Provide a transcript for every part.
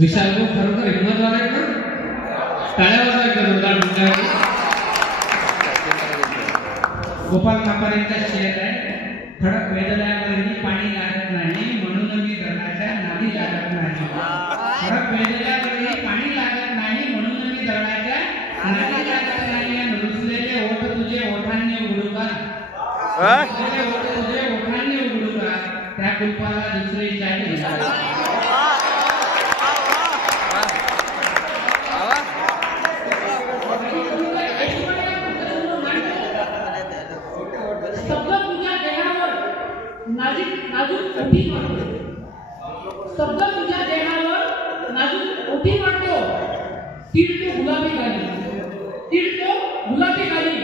विशाल भाऊ खरोखर हिंमतवान आहे ना. टाळ्या वाजवायच्या जोरदार मंडळाने. गोपाल कापारेंचा शेर आहे. खडक वेदल्यावरही पाणी लागत नाही म्हणून मी धरणाच्या नादी लागत नाही. खडक वेदल्यावरही पाणी लागत नाही म्हणून मी धरणाच्या नादी लागत नाही. रुसलेले ओठ तुझे ओठांनी उघडू का. रुसलेले ओठ तुझे ओठांनी उघडू का. त्या कुलपाला दुसरी चावी. नाजूक ओठी मारतो. शब्द तुझ्या देहावर नाजूक ओठी मारतो. तिळतो गुलाबी गाली. तिळतो गुलाबी गाली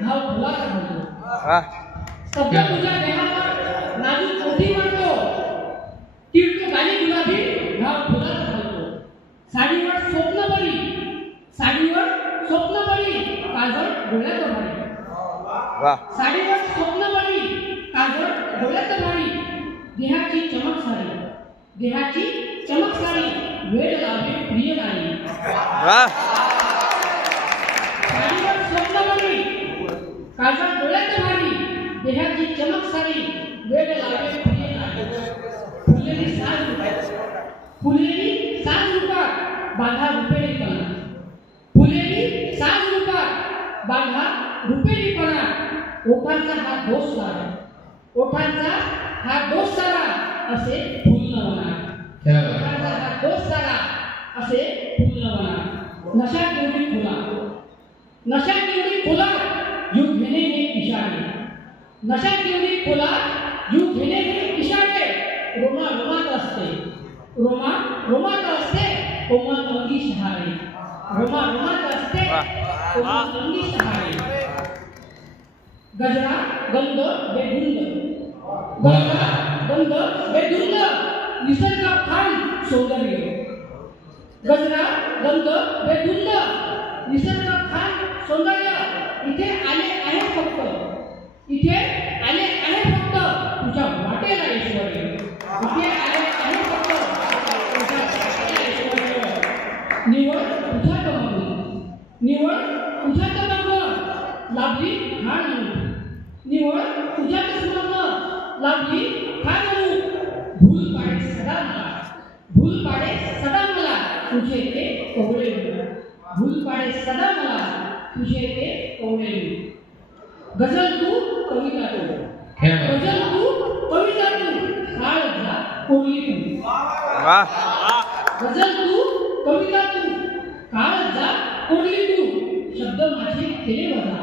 भाव फुलाचा घालतो. शब्द तुझ्या देहावर नाजूक ओठी मारतो. तिळतो गाली गुलाबी भाव फुलाचा घालतो. साडीवर स्वप्न बरी. साडीवर स्वप्न बरी काजळ डोळ्यात भरी. साडीवर स्वप्न बरी काजळ डोळ्यात भरी. देहाची चमक सारी. देहाची चमक सारी वेळ लावे प्रिय नारी. साडीवर स्वप्न बरी काजळ डोळ्यात भरी. देहाची चमक सारी वेळ लावे प्रिय नारी. फुलेली साज रूपात. फुलेली साज रूपात बांधा रुपेरीपणा. फुलेली साज रूपात बांधा रुपेरीपणा. ओठांचा हा दोष सारा. ओठांचा हा दोष सारा असे फुल न म्हणा. ओठांचा हा दोष सारा असे फुल न म्हणा. नशा केवढी फुला. नशा केवढी फुला यू घेणे हे इशारे. नशा केवढी फुला यू घेणे हे इशारे. रोमा रोमात असते. रोमा रोमात असते कोमल अंगी शहारे. रोमा रोमात असते कोमल अंगी शहारे. गजरा गंध बेधुंद. गजरा गंध बेधुंद निसर्ग खान सौंदर्य. गजरा गंध बेधुंद निसर्ग खान सौंदर्य. इथे आले आहे फक्त. इथे आले आहे फक्त तुझ्या वाटेला ऐश्वर्य. इथे आले आहे फक्त तुझ्या वाटेला ऐश्वर्य. निवड तुझ्या कमवली. निवड तुझ्या कमवलं लाभली हा नऊ. निवड तुझ्या कसमनं लाभली हा नऊ. भूल पाडे सदा मला. भूल पाडे सदा मला तुझे ते कोवळे. भूल पाडे सदा मला तुझे ते कोवळे. गजल तू कविता तू. गजल तू कविता तू काळ जा कोवळी तू. गजल तू कविता तू काळ जा कोवळी तू. शब्द माझे केले वजा.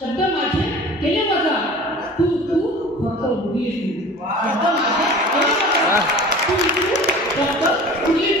शब्द माझे केले वजा. तू तू फक्त उरली तू. शब्द माझे केले वजा. तू तू फक्त उरली